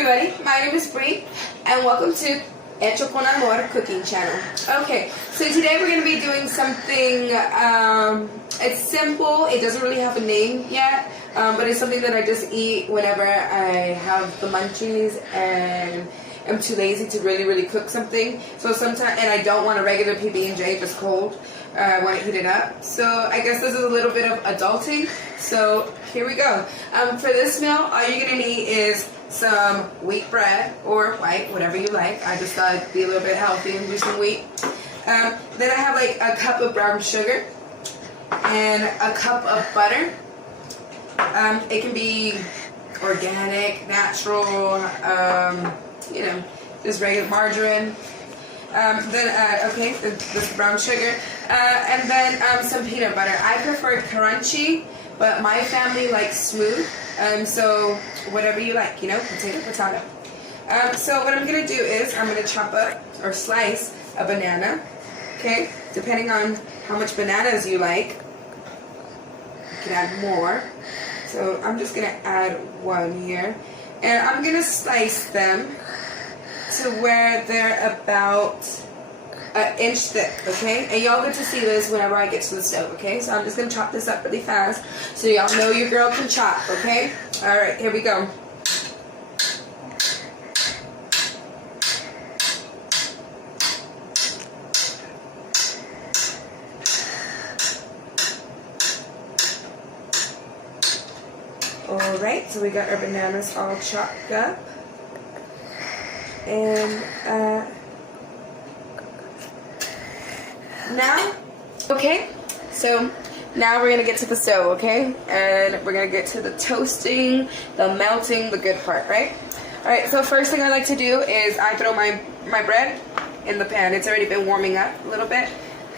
everybody, my name is Bri, and welcome to Hecho con Amor cooking channel. Okay, so today we're going to be doing something, it's simple, it doesn't really have a name yet, but it's something that I just eat whenever I have the munchies and I'm too lazy to really cook something. So sometimes, and I don't want a regular PB&J just cold. I want to heat it up. So I guess this is a little bit of adulting. So here we go. For this meal, all you're going to need is some wheat bread or white, whatever you like. I just thought it'd be a little bit healthy and do some wheat. Then I have like a cup of brown sugar and a cup of butter. It can be organic, natural, you know, just regular margarine. Then add, okay, this brown sugar, and then some peanut butter. I prefer crunchy, but my family likes smooth, so whatever you like, you know, potato. So what I'm going to do is I'm going to chop up or slice a banana, okay, depending on how much bananas you like, you can add more. So I'm just going to add one here, and I'm going to slice them to where they're about an inch thick, okay? And y'all get to see this whenever I get to the stove, okay? So I'm just gonna chop this up really fast so y'all know your girl can chop, okay? Alright, here we go. Alright, so we got our bananas all chopped up. And now, okay, so now we're gonna get to the stove, okay, and we're gonna get to the toasting, the melting, the good part, right? All right, so first thing I like to do is I throw my bread in the pan. It's already been warming up a little bit.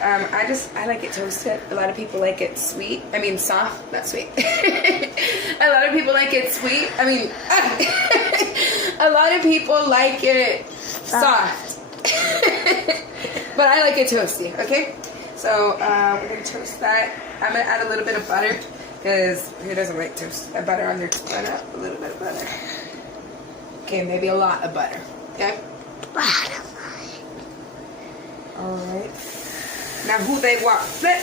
I like it toasted. A lot of people like it sweet. I mean soft, not sweet. A lot of people like it sweet. I mean, a lot of people like it soft. But I like it toasty, okay? So we're going to toast that. I'm going to add a little bit of butter because who doesn't like toast? Butter on their butter, a little bit of butter. Okay, maybe a lot of butter, okay? All right. Now who they want? Flip.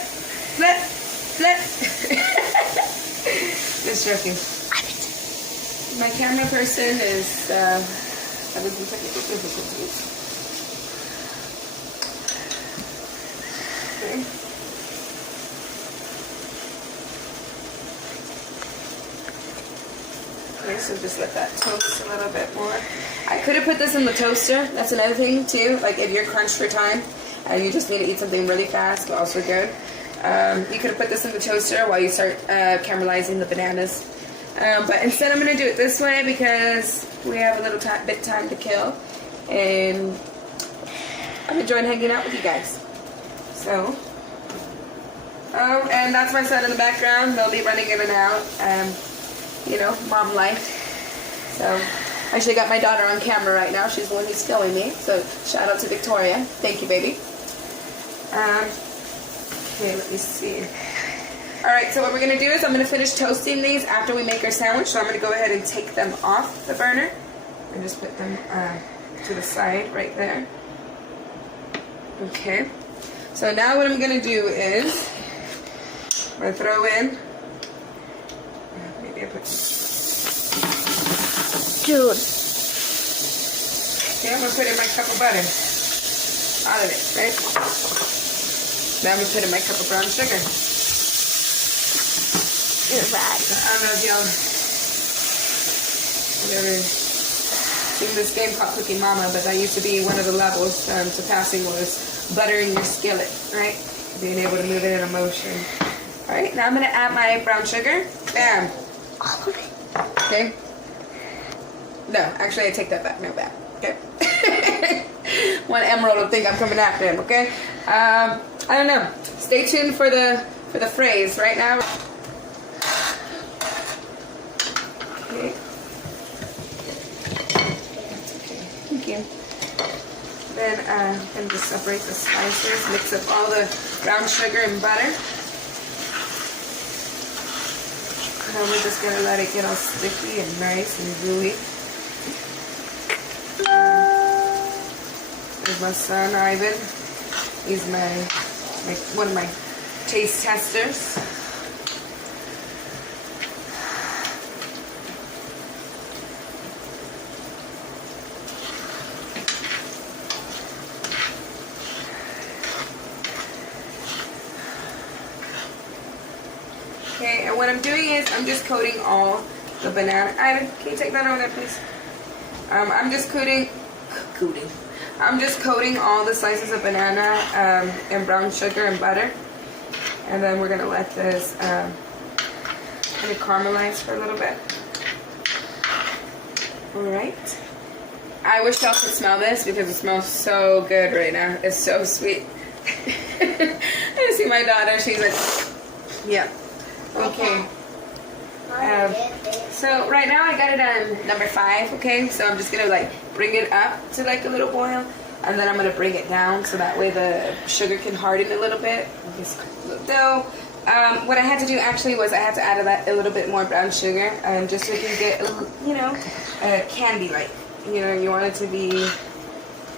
Just joking. My camera person is having some technical difficulties. Okay. Okay, so just let that toast a little bit more. I could have put this in the toaster. That's another thing too. Like if you're crunched for time and you just need to eat something really fast, but also good. You could have put this in the toaster while you start caramelizing the bananas. But instead I'm going to do it this way because we have a little bit time to kill. And I'm enjoying hanging out with you guys. So, and that's my son in the background. They'll be running in and out. You know, mom life. So, I actually got my daughter on camera right now. She's the one who's filming me. So, shout out to Victoria. Thank you, baby. Okay, let me see. Alright, so what we're going to do is I'm going to finish toasting these after we make our sandwich. So I'm going to go ahead and take them off the burner. And just put them to the side right there. Okay. So now what I'm going to do is I'm going to throw in, maybe I put Dude. Okay, I'm going to put in my cup of butter. All of it, right? Now I'm going to put in my cup of brown sugar. You're bad. I don't know if y'all ever seen this game called Cooking Mama, but that used to be one of the levels to passing was buttering your skillet, right? Being able to move it in a motion. Alright, now I'm going to add my brown sugar. Bam. All of it. Okay. No, actually I take that back. No, back. Okay. One emerald will think I'm coming after him, okay? I don't know. Stay tuned for the phrase right now. Okay. Thank you. Then and just separate the slices, mix up all the brown sugar and butter. And we're just gonna let it get all sticky and nice and gooey. is my son Ivan. He's one of my taste testers. Okay, and what I'm doing is I'm just coating all the banana. Ivan, can you take that over there, please? I'm just coating all the slices of banana in brown sugar and butter, and then we're gonna let this kind of caramelize for a little bit. All right. I wish y'all could smell this because it smells so good right now. It's so sweet. I see my daughter. She's like, yeah. Okay. So right now I got it on number 5, okay? So I'm just gonna like bring it up to like a little boil, and then I'm gonna bring it down so that way the sugar can harden a little bit. So what I had to do actually was I had to add a little bit more brown sugar, just so it can get, you know, candy-like. You know, you want it to be,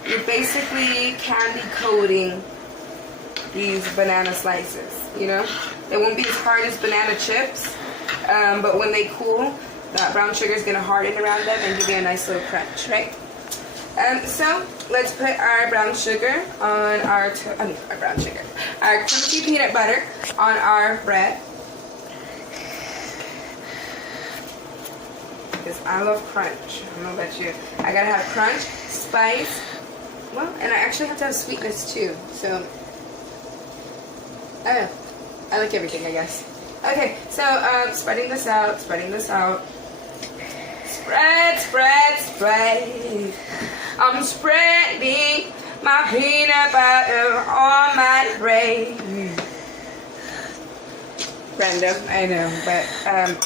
you're basically candy coating these banana slices, you know? They won't be as hard as banana chips, but when they cool, that brown sugar is going to harden around them and give you a nice little crunch, right? So let's put our brown sugar on our crunchy peanut butter on our bread. Because I love crunch. I don't know about you. I gotta have crunch, spice, well, and I actually have to have sweetness too. So I like everything, I guess. Okay, so spreading this out. Spread. I'm spreading my peanut butter on my bread. Random, I know, but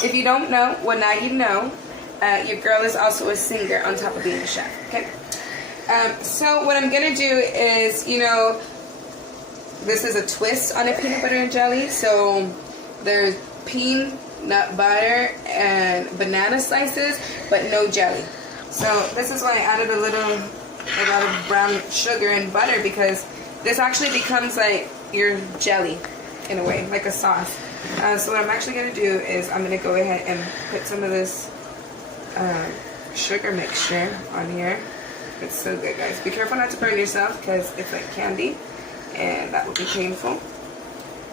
if you don't know, well now you know. Your girl is also a singer on top of being a chef, okay? So what I'm gonna do is, you know, this is a twist on a peanut butter and jelly. So there's peanut butter and banana slices, but no jelly. So this is why I added a lot of brown sugar and butter, because this actually becomes like your jelly in a way, like a sauce. So what I'm actually going to do is I'm going to go ahead and put some of this sugar mixture on here. It's so good, guys. Be careful not to burn yourself because it's like candy, and that would be painful.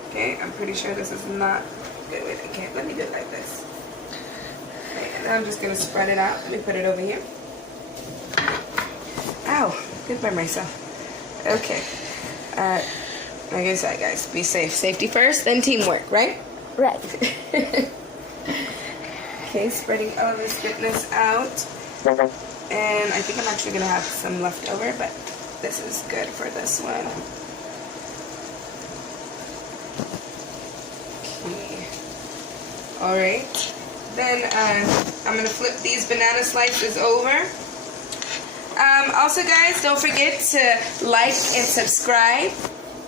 Okay, I'm pretty sure this is not good. Wait, okay, let me do it like this. Okay, and then I'm just going to spread it out. Let me put it over here. Ow, good by myself. Okay. Like I said, guys, be safe. Safety first, then teamwork, right? Right. Okay, spreading all this goodness out. And I think I'm actually going to have some left over, but this is good for this one. Okay. Alright. Then I'm going to flip these banana slices over. Also, guys, don't forget to like and subscribe.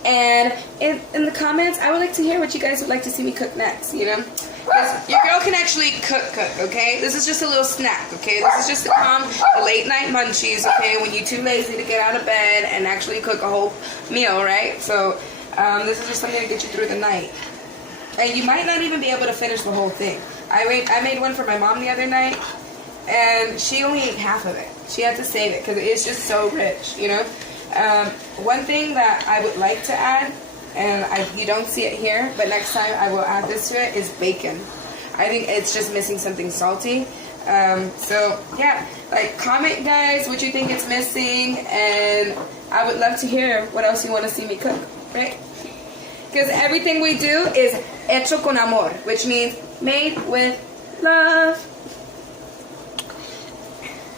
And in the comments, I would like to hear what you guys would like to see me cook next, you know? Because your girl can actually cook, okay? This is just a little snack, okay? This is just to calm the late night munchies, okay? When you're too lazy to get out of bed and actually cook a whole meal, right? So this is just something to get you through the night. And you might not even be able to finish the whole thing. I made one for my mom the other night, and she only ate half of it. She had to save it because it's just so rich, you know? One thing that I would like to add, and you don't see it here, but next time I will add this to it, is bacon. I think it's just missing something salty. So yeah, like comment, guys, what you think it's missing, and I would love to hear what else you want to see me cook, right? Because everything we do is hecho con amor, which means made with love.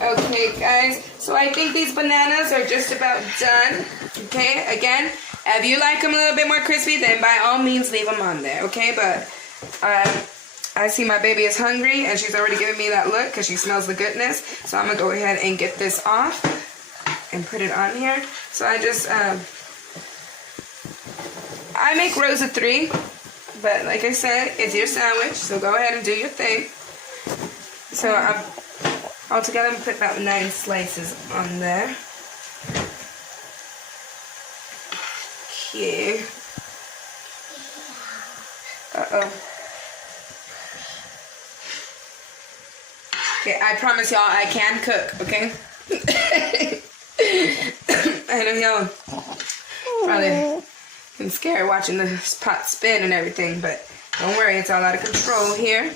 Okay, guys, so I think these bananas are just about done. Okay, again, if you like them a little bit more crispy, then by all means leave them on there, okay? But I see my baby is hungry, and she's already giving me that look because she smells the goodness. So I'm going to go ahead and get this off and put it on here. So I just, I make rows of 3, but like I said, it's your sandwich, so go ahead and do your thing. So altogether, I'm going to put about 9 slices on there. here. Uh-oh. Okay, I promise y'all I can cook, okay? I know y'all probably been scared watching the pot spin and everything, but don't worry, it's all out of control here.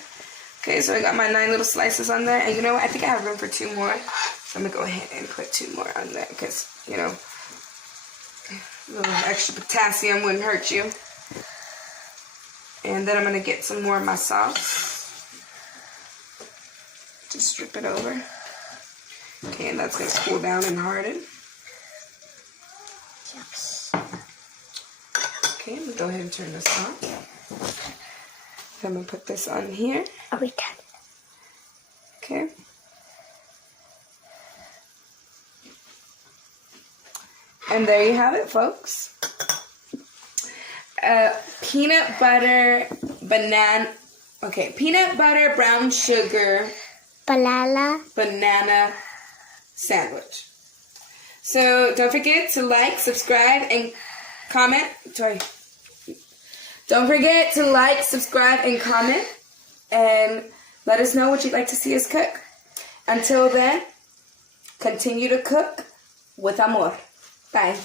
Okay, so I got my 9 little slices on there, and you know what? I think I have room for 2 more. So I'm gonna go ahead and put 2 more on there because, you know, a little extra potassium wouldn't hurt you. And then I'm gonna get some more of my sauce. Just strip it over. Okay, and that's gonna cool down and harden. Yes. Okay, I'm gonna go ahead and turn this on. So I'm gonna put this on here. Are we done? Okay. And there you have it, folks. Peanut butter, peanut butter, brown sugar, banana sandwich. So don't forget to like, subscribe, and comment. Don't forget to like, subscribe, and comment. And let us know what you'd like to see us cook. Until then, continue to cook with amor. Bye.